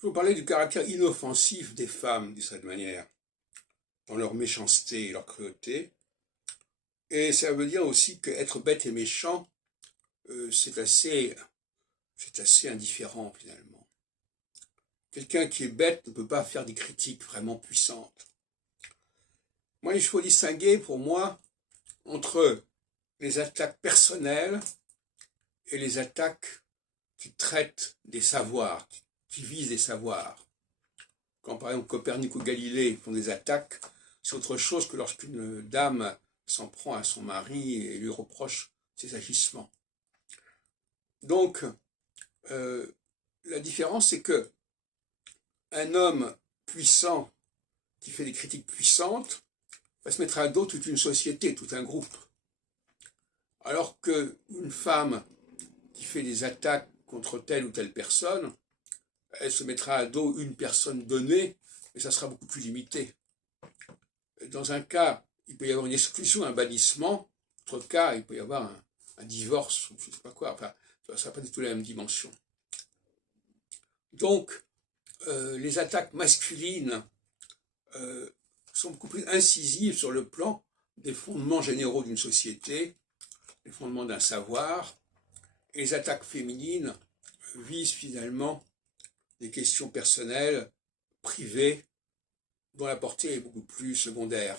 Je vous parlais du caractère inoffensif des femmes, d'une certaine manière, dans leur méchanceté et leur cruauté. Et ça veut dire aussi qu'être bête et méchant, c'est assez indifférent finalement. Quelqu'un qui est bête ne peut pas faire des critiques vraiment puissantes. Moi, il faut distinguer pour moi entre les attaques personnelles et les attaques qui traitent des savoirs, qui visent des savoirs. Quand par exemple Copernic ou Galilée font des attaques, c'est autre chose que lorsqu'une dame s'en prend à son mari et lui reproche ses agissements. Donc, la différence, c'est que un homme puissant qui fait des critiques puissantes va se mettre à dos toute une société, tout un groupe. Alors qu'une femme qui fait des attaques contre telle ou telle personne, elle se mettra à dos une personne donnée, mais ça sera beaucoup plus limité. Dans un cas, il peut y avoir une exclusion, un bannissement. Dans l'autre cas, il peut y avoir un divorce, je ne sais pas quoi. Enfin, ça ne sera pas du tout la même dimension. Donc, les attaques masculines sont beaucoup plus incisives sur le plan des fondements généraux d'une société, les fondements d'un savoir, et les attaques féminines visent finalement des questions personnelles, privées, dont la portée est beaucoup plus secondaire.